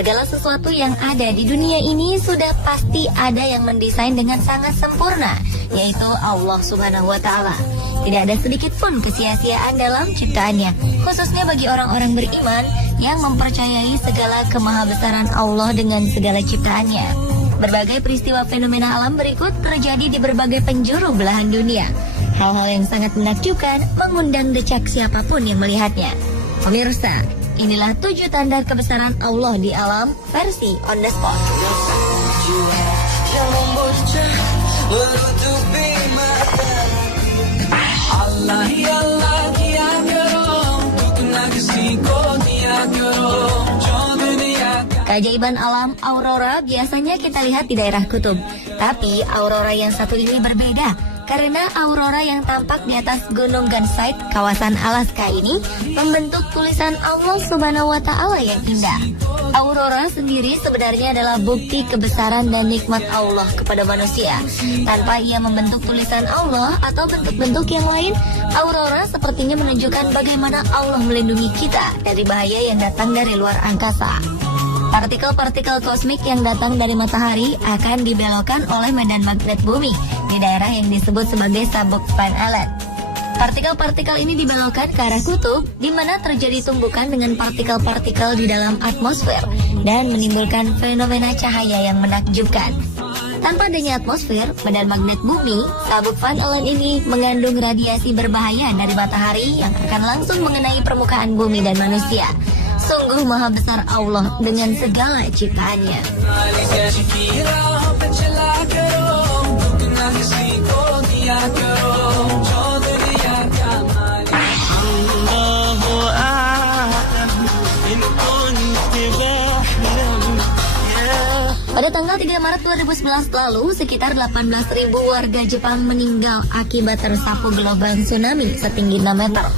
Segala sesuatu yang ada di dunia ini sudah pasti ada yang mendesain dengan sangat sempurna, yaitu Allah Subhanahu wa Ta'ala. Tidak ada sedikit pun kesia-siaan dalam ciptaannya, khususnya bagi orang-orang beriman yang mempercayai segala kemahabesaran Allah dengan segala ciptaannya. Berbagai peristiwa fenomena alam berikut terjadi di berbagai penjuru belahan dunia. Hal-hal yang sangat menakjubkan mengundang decak siapapun yang melihatnya. Pemirsa, inilah 7 tanda kebesaran Allah di alam versi on the spot. Keajaiban alam aurora biasanya kita lihat di daerah kutub. Tapi aurora yang satu ini berbeda, karena aurora yang tampak di atas Gunung Ganzeit, kawasan Alaska ini, membentuk tulisan Allah Subhanahu wa Ta'ala yang indah. Aurora sendiri sebenarnya adalah bukti kebesaran dan nikmat Allah kepada manusia. Tanpa ia membentuk tulisan Allah atau bentuk-bentuk yang lain, aurora sepertinya menunjukkan bagaimana Allah melindungi kita dari bahaya yang datang dari luar angkasa. Partikel-partikel kosmik yang datang dari matahari akan dibelokkan oleh medan magnet bumi di daerah yang disebut sebagai sabuk Van Allen. Partikel-partikel ini dibelokkan ke arah kutub, di mana terjadi tumbukan dengan partikel-partikel di dalam atmosfer dan menimbulkan fenomena cahaya yang menakjubkan. Tanpa adanya atmosfer, medan magnet bumi, sabuk Van Allen ini mengandung radiasi berbahaya dari matahari yang akan langsung mengenai permukaan bumi dan manusia. Sungguh maha besar Allah dengan segala ciptaannya. Pada tanggal 3 Maret 2011 lalu, sekitar 18.000 warga Jepang meninggal akibat tersapu gelombang tsunami setinggi 6 meter.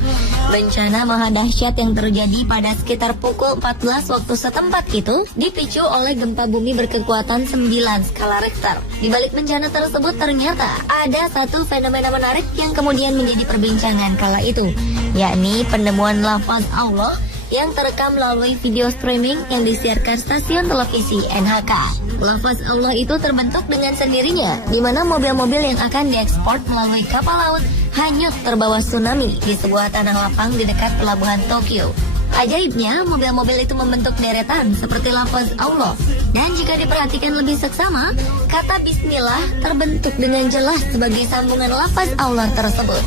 Bencana maha dahsyat yang terjadi pada sekitar pukul 14 waktu setempat itu dipicu oleh gempa bumi berkekuatan 9 skala Richter. Di balik bencana tersebut ternyata ada satu fenomena menarik yang kemudian menjadi perbincangan kala itu, yakni penemuan lafaz Allah yang terekam melalui video streaming yang disiarkan stasiun televisi NHK. Lafaz Allah itu terbentuk dengan sendirinya, di mana mobil-mobil yang akan diekspor melalui kapal laut hanyut terbawa tsunami di sebuah tanah lapang di dekat pelabuhan Tokyo. Ajaibnya, mobil-mobil itu membentuk deretan seperti lafaz Allah. Dan jika diperhatikan lebih seksama, kata Bismillah terbentuk dengan jelas sebagai sambungan lafaz Allah tersebut.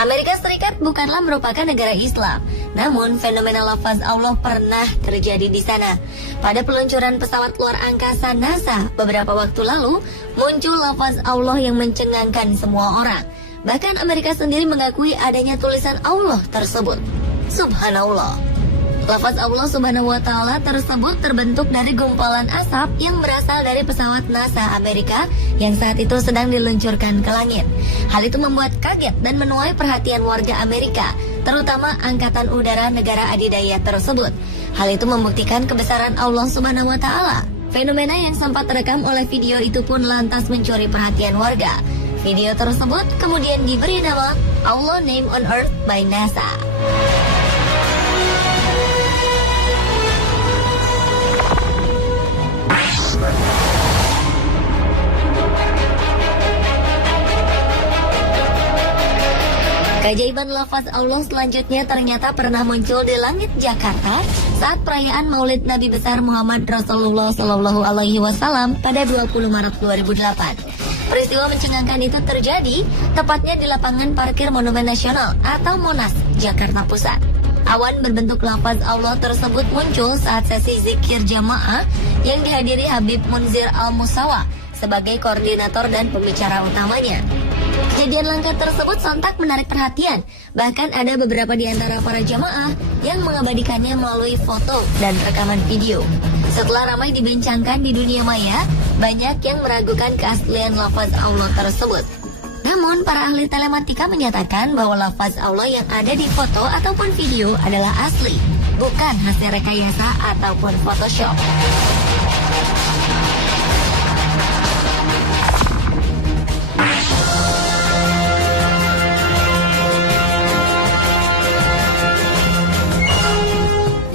Amerika Serikat bukanlah merupakan negara Islam, namun fenomena lafaz Allah pernah terjadi di sana. Pada peluncuran pesawat luar angkasa NASA beberapa waktu lalu, muncul lafaz Allah yang mencengangkan semua orang. Bahkan Amerika sendiri mengakui adanya tulisan Allah tersebut. Subhanallah. Lafaz Allah Subhanahu wa Ta'ala tersebut terbentuk dari gumpalan asap yang berasal dari pesawat NASA Amerika yang saat itu sedang diluncurkan ke langit. Hal itu membuat kaget dan menuai perhatian warga Amerika, terutama Angkatan Udara negara adidaya tersebut. Hal itu membuktikan kebesaran Allah Subhanahu wa Ta'ala. Fenomena yang sempat terekam oleh video itu pun lantas mencuri perhatian warga. Video tersebut kemudian diberi nama Allah Name on Earth by NASA. Keajaiban lafaz Allah selanjutnya ternyata pernah muncul di langit Jakarta saat perayaan Maulid Nabi besar Muhammad Rasulullah Shallallahu Alaihi Wasallam pada 20 Maret 2008. Peristiwa mencengangkan itu terjadi tepatnya di lapangan parkir Monumen Nasional atau Monas, Jakarta Pusat. Awan berbentuk lafaz Allah tersebut muncul saat sesi zikir jamaah yang dihadiri Habib Munzir Al-Musawa sebagai koordinator dan pembicara utamanya. Kejadian langka tersebut sontak menarik perhatian. Bahkan ada beberapa di antara para jamaah yang mengabadikannya melalui foto dan rekaman video. Setelah ramai dibincangkan di dunia maya, banyak yang meragukan keaslian lafaz Allah tersebut. Namun, para ahli telematika menyatakan bahwa lafaz Allah yang ada di foto ataupun video adalah asli, bukan hasil rekayasa ataupun Photoshop.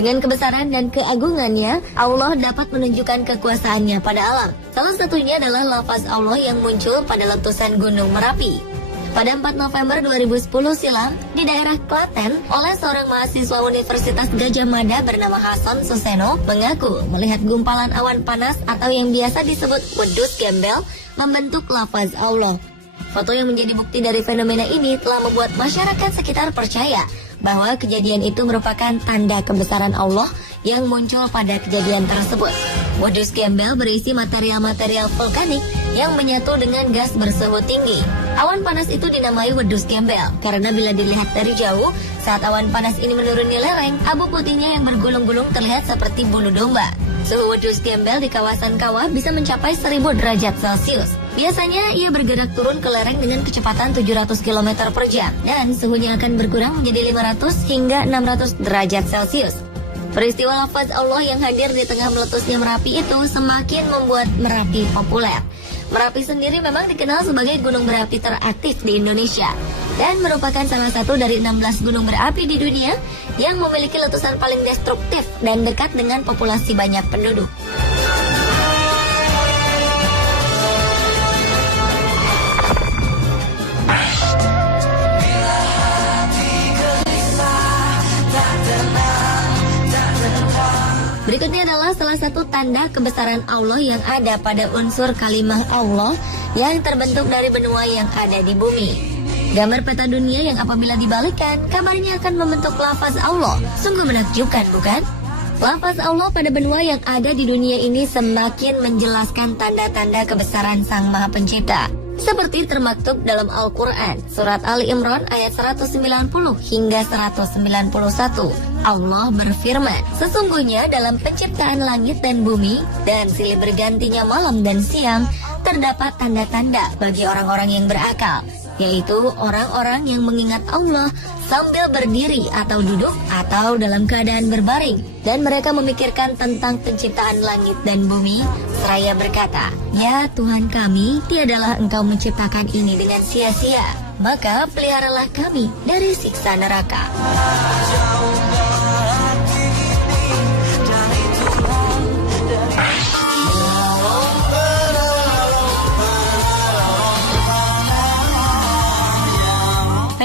Dengan kebesaran dan keagungannya, Allah dapat menunjukkan kekuasaannya pada alam. Salah satunya adalah lafaz Allah yang muncul pada letusan Gunung Merapi. Pada 4 November 2010 silam, di daerah Klaten, oleh seorang mahasiswa Universitas Gadjah Mada bernama Hasan Suseno mengaku melihat gumpalan awan panas atau yang biasa disebut wedus gembel membentuk lafaz Allah. Foto yang menjadi bukti dari fenomena ini telah membuat masyarakat sekitar percaya bahwa kejadian itu merupakan tanda kebesaran Allah yang muncul pada kejadian tersebut. Wedus gembel berisi material-material vulkanik yang menyatu dengan gas bersuhu tinggi. Awan panas itu dinamai wedus gembel karena bila dilihat dari jauh, saat awan panas ini menuruni lereng, abu putihnya yang bergulung-gulung terlihat seperti bulu domba. Suhu wedus gembel di kawasan kawah bisa mencapai 1000 derajat Celcius. Biasanya ia bergerak turun ke lereng dengan kecepatan 700 km per jam dan suhunya akan berkurang menjadi 500 hingga 600 derajat Celcius. Peristiwa lafaz Allah yang hadir di tengah meletusnya Merapi itu semakin membuat Merapi populer. Merapi sendiri memang dikenal sebagai gunung berapi teraktif di Indonesia dan merupakan salah satu dari 16 gunung berapi di dunia yang memiliki letusan paling destruktif dan dekat dengan populasi banyak penduduk. Berikutnya adalah salah satu tanda kebesaran Allah yang ada pada unsur kalimah Allah yang terbentuk dari benua yang ada di bumi. Gambar peta dunia yang apabila dibalikkan, kabarnya akan membentuk lafaz Allah. Sungguh menakjubkan, bukan? Lafaz Allah pada benua yang ada di dunia ini semakin menjelaskan tanda-tanda kebesaran Sang Maha Pencipta. Seperti termaktub dalam Al-Quran, Surat Ali Imran ayat 190 hingga 191. Allah berfirman, sesungguhnya dalam penciptaan langit dan bumi dan silih bergantinya malam dan siang, terdapat tanda-tanda bagi orang-orang yang berakal, yaitu orang-orang yang mengingat Allah sambil berdiri atau duduk atau dalam keadaan berbaring, dan mereka memikirkan tentang penciptaan langit dan bumi, seraya berkata, ya Tuhan kami, tiadalah Engkau menciptakan ini dengan sia-sia, maka peliharalah kami dari siksa neraka.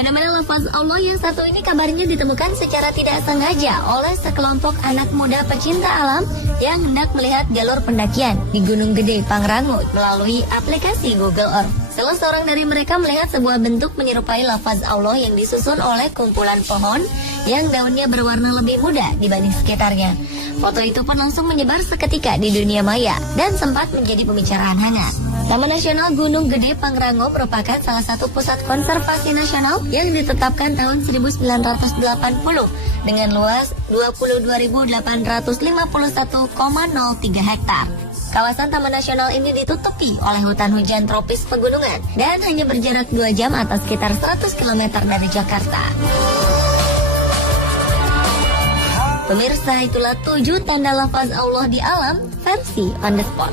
Fenomena lafaz Allah yang satu ini kabarnya ditemukan secara tidak sengaja oleh sekelompok anak muda pecinta alam yang hendak melihat jalur pendakian di Gunung Gede Pangrango melalui aplikasi Google Earth. Salah seorang dari mereka melihat sebuah bentuk menyerupai lafaz Allah yang disusun oleh kumpulan pohon yang daunnya berwarna lebih muda dibanding sekitarnya. Foto itu pun langsung menyebar seketika di dunia maya dan sempat menjadi pembicaraan hangat. Taman Nasional Gunung Gede Pangrango merupakan salah satu pusat konservasi nasional yang ditetapkan tahun 1980 dengan luas 22.851,03 hektar. Kawasan Taman Nasional ini ditutupi oleh hutan hujan tropis pegunungan dan hanya berjarak 2 jam atau sekitar 100 km dari Jakarta. Pemirsa, itulah 7 tanda lafaz Allah di alam versi on the spot.